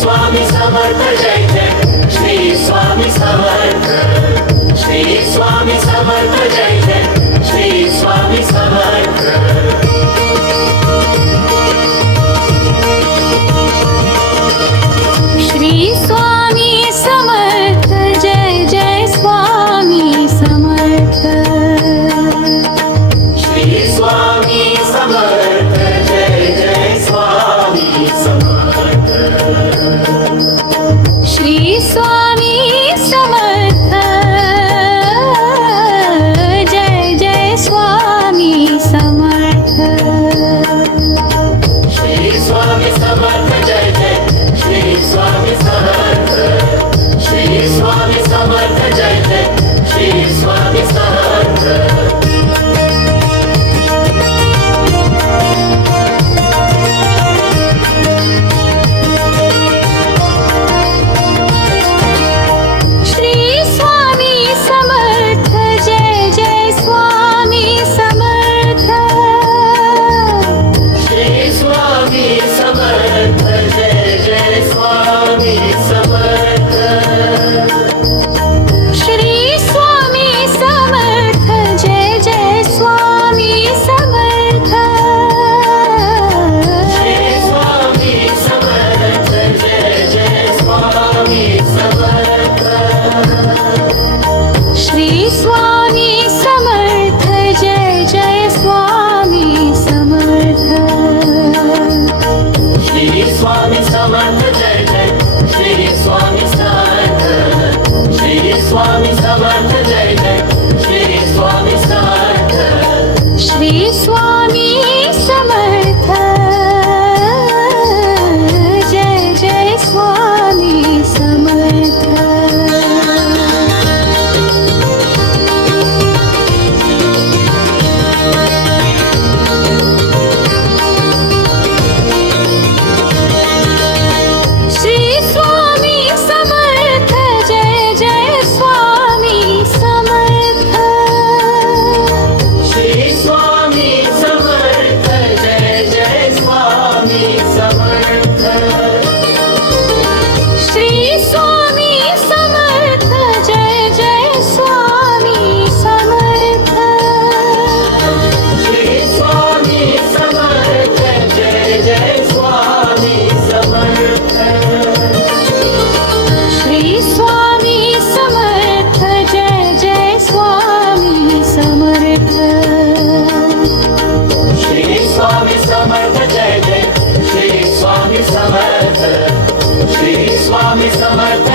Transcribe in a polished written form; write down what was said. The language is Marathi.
स्वामी समर्थ जय जय श्री स्वामी समर्थ श्री स्वामी समर्थ जय जय श्री स्वामी समर्थ श्री स्वामी समर्थ जय जय स्वामी समर्थ श्री स्वामी समर्थ जय जय स्वामी समर्थ श्री स्वामी समर्थ जय जय स्वामी समर्थ श्री स्वामी समर्थ जय जय श्री स्वामी समर्थ श्री स्वामी समर्थ जय जय श्री स्वामी समर्थ श्री स्वामी समर्थ जय जय स्वामी समर्थ श्री स्वामी समर्थ जय जय स्वामी समर्थ श्री स्वामी समर्थ जय जय स्वामी समर्थ श्री स्वामी समर्थ जय जय स्वामी समर्थ श्री स्वामी समर्थ जय जय स्वामी समर्थ श्री स्वामी समर्थ जय जय श्री स्वामी समर्थ श्री स्वामी समर्थ जय जय श्री स्वामी समर्थ श्री स्वामी समर्थ जय जय स्वामी समर्थ श्री स्वामी समर्थ जय जय स्वामी समर्थ श्री स्वामी समर्थ जय जय स्वामी समर्थ श्री स्वामी समर्थ जय जय स्वामी समर्थ श्री स्वामी समर्थ जय जय स्वामी समर्थ श्री स्वामी समर्थ जय जय स्वामी समर्थ श्री स्वामी समर्थ जय जय श्री स्वामी समर्थ श्री स्वामी समर्थ